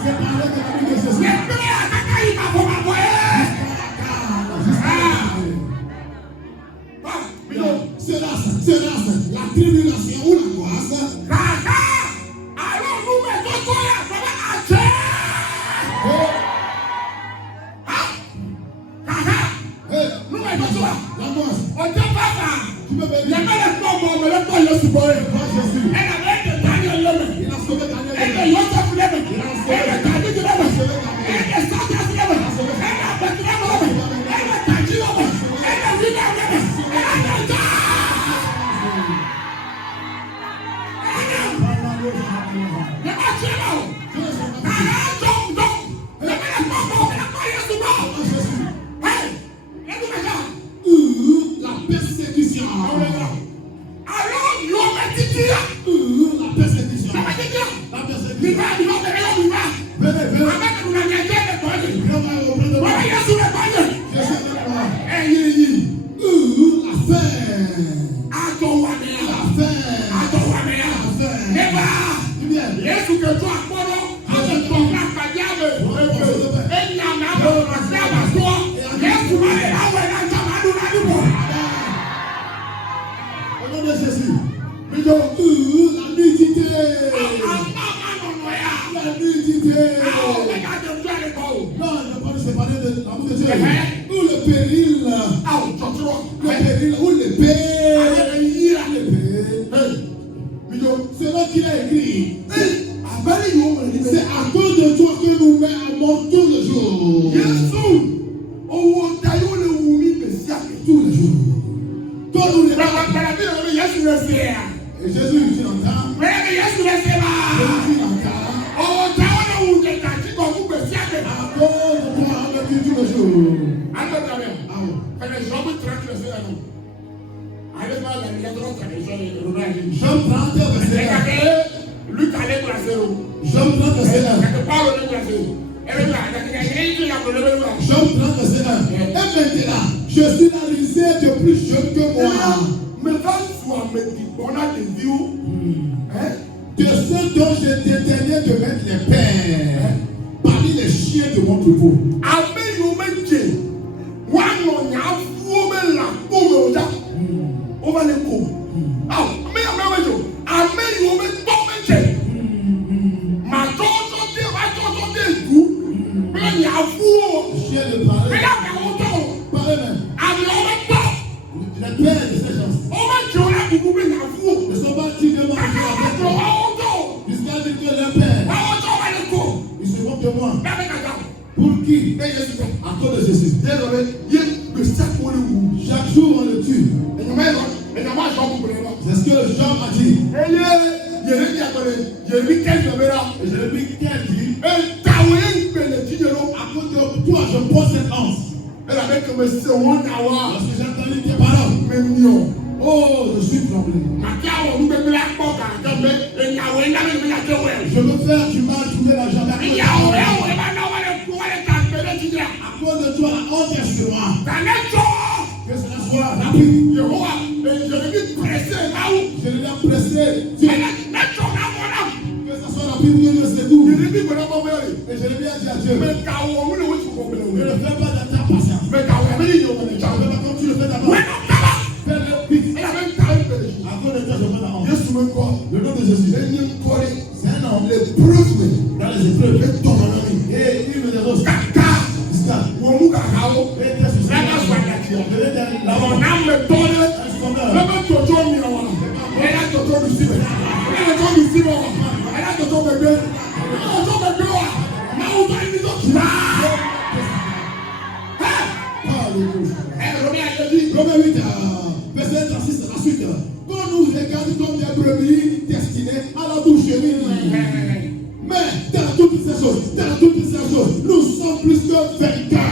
C'est parler de l'amour de Jésus. C'est la tribulation ou l'angoisse. Tu peux venir. Il a sauvé la persécution. C'est là qu'il a écrit. C'est à cause de toi que nous mettons tous les jours. Tous les jours. Quand nous les et Jésus nous entend. Jésus nous entend. À cause de toi, on est tous les jours. Jean 30, verset 1. Luc allait placer. Jean 30, verset 1. Jean 30, verset 1. Et maintenant, je suis la risée de plus jeune que moi. De ceux dont j'ai dédaigné de mettre les pères parmi les chiens de mon troupeau. Pour qui? À cause de Jésus. Chaque jour on le tue. C'est ce que Jean a dit. Et Jérémie 15 dit, à cause de toi je pose cette anse. Lorsque j'ai entendu tes paroles, oh, je suis tremblé. Je veux faire du mal, trouver la gendarmerie. À cause de toi, la honte est sur moi. Que cela soit rapide. Je l'ai pressé. Que ça soit rapide, que je sais tout. Et je l'ai bien dit à Dieu. Ne le fais pas dans ta patience. Je ne veux pas comme tu le fais d'abord. Fais-le vite. À cause de toi, je veux la honte. Le nom de Jésus. C'est un homme. Dans les épreuves. Et il me déroge. Romains 8, verset 36 à la suite. Quand nous regardons comme des brebis destinées à la boucherie. Mais dans toutes ces choses, nous sommes plus que vainqueurs.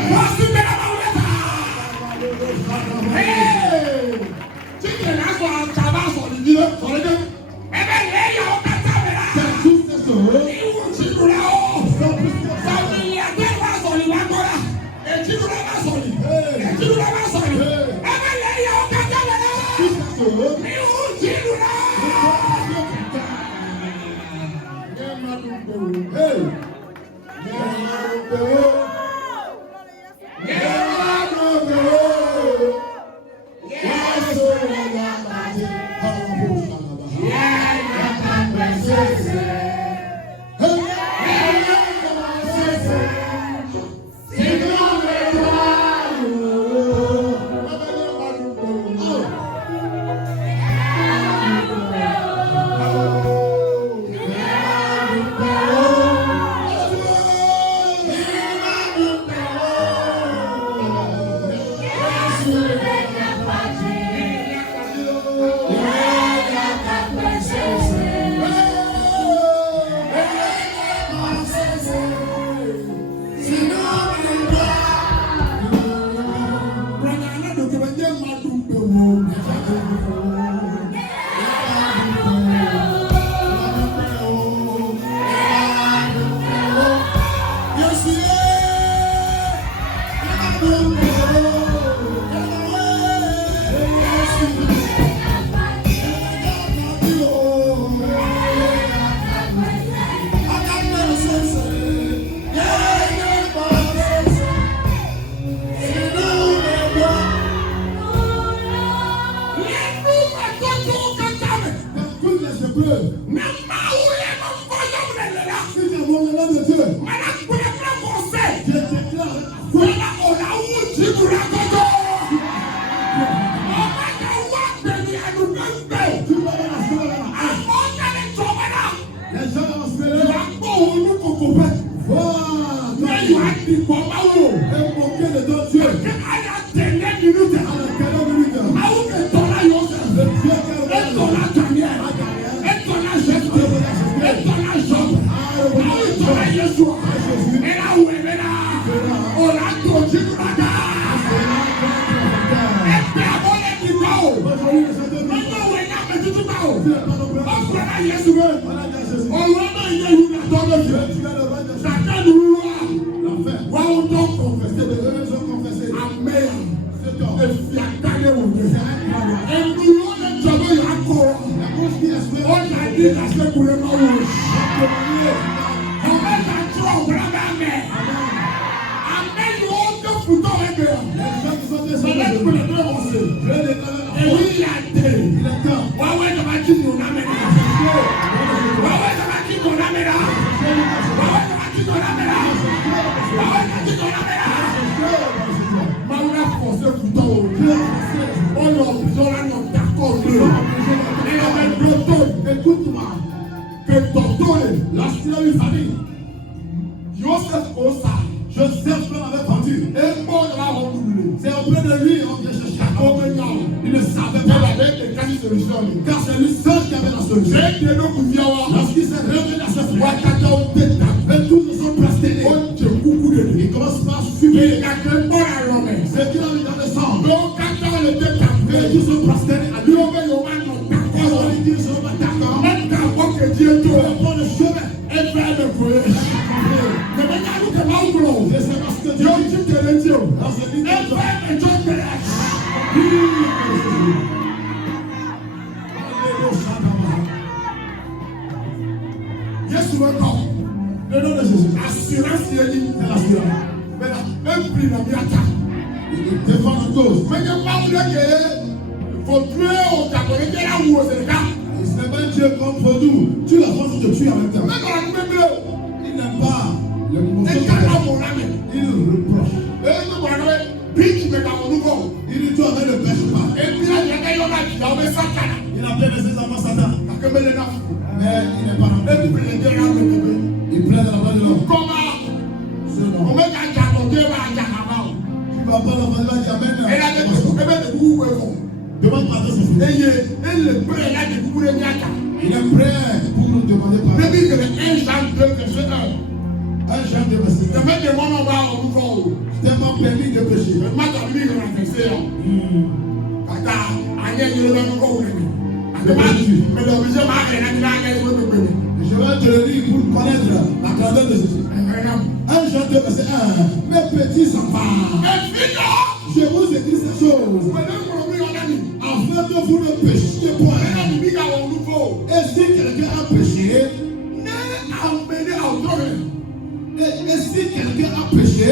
Et si quelqu'un a péché,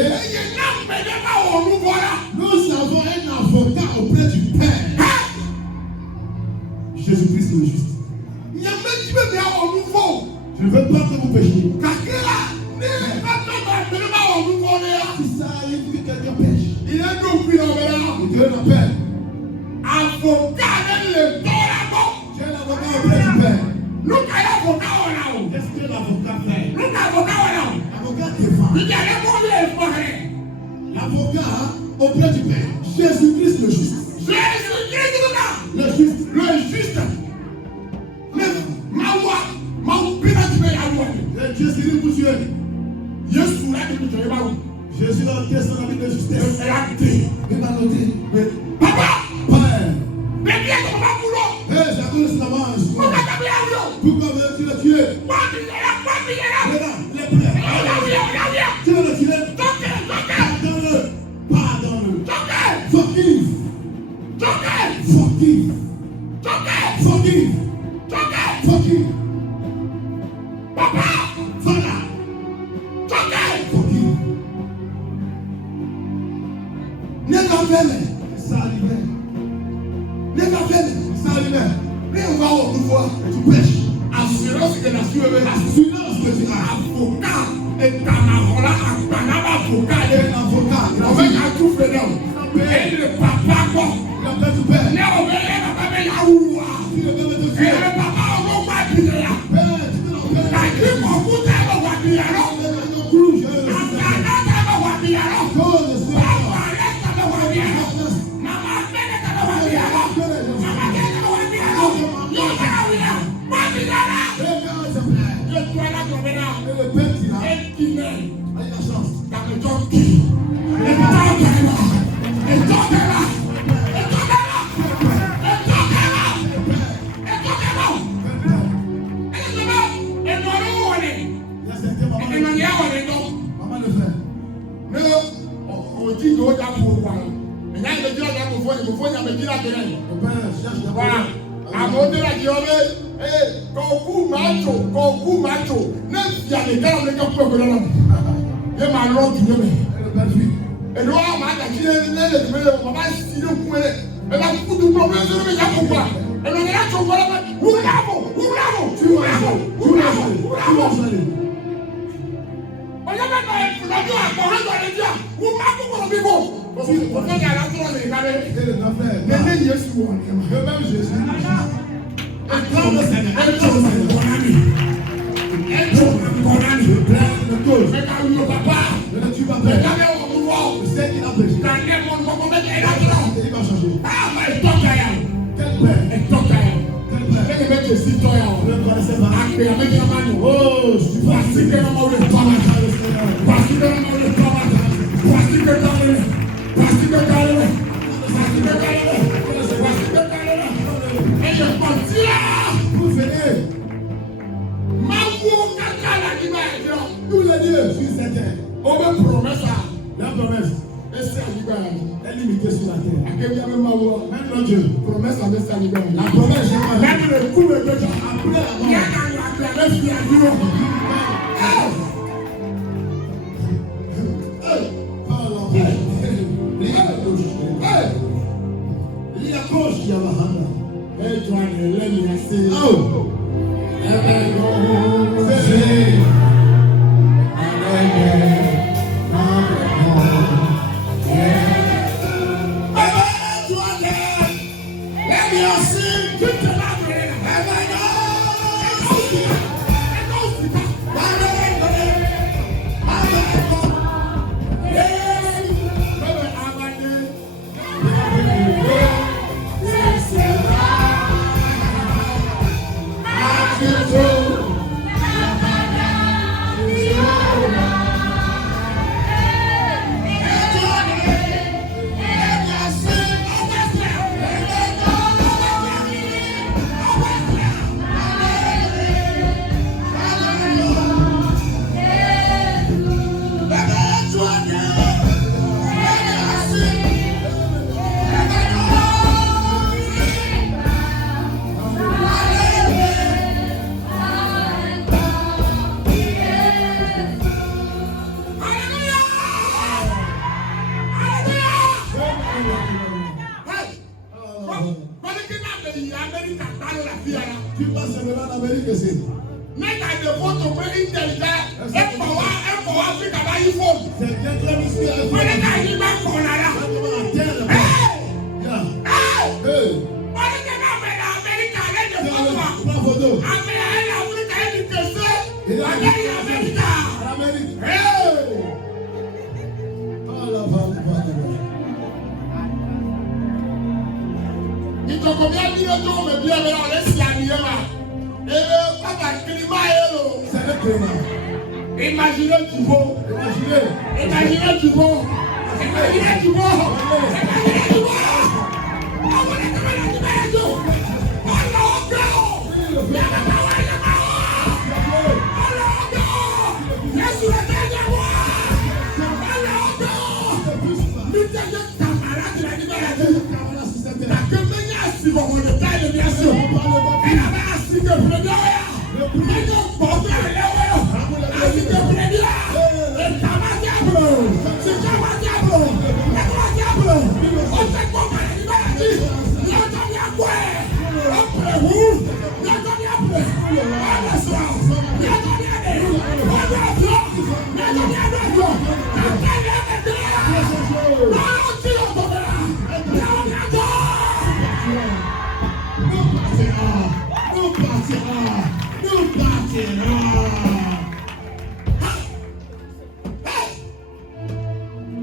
nous avons un avocat auprès du Père. Jésus-Christ le juste. Je ne veux pas que vous péchiez. Si ça arrive que quelqu'un pêche, il est nous qui l'enverra. Dieu l'appelle. Avocat de l'État. J'ai l'avocat auprès du Père. Nous avons l'avocat. Qu'est-ce que l'avocat fait? L'avocat défend. L'avocat auprès du Père. Jésus-Christ le juste. Le juste. Dieu s'est dit pour Dieu. Jésus a entré dans la vie de justesse. Il va noter. Papa! Père! J'accorde sur la manche. Pourquoi veux-tu le tuer? Les prêts. Tu veux le tuer? Pardonne-le. Forgive. Papa! Voilà. Forgive. Ça arrivait. Mais on va au pouvoir et tu pêches. Assurance que tu as. Avocat et Tanarola, avocat. On va tout faire. Et le papa, quoi? Le père du père. Le papa, on va dire. C'est quelqu'un qui a fait. Imaginez du beau. Imaginez du beau. Imaginez du beau. Imaginez du beau.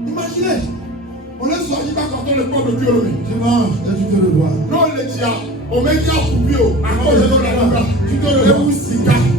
Imaginez, on ne soigne pas quand on le porte de Dieu. Tu manges et tu te le vois. Non, les tiens, on met bien au coupio. À cause de la tu te le vois.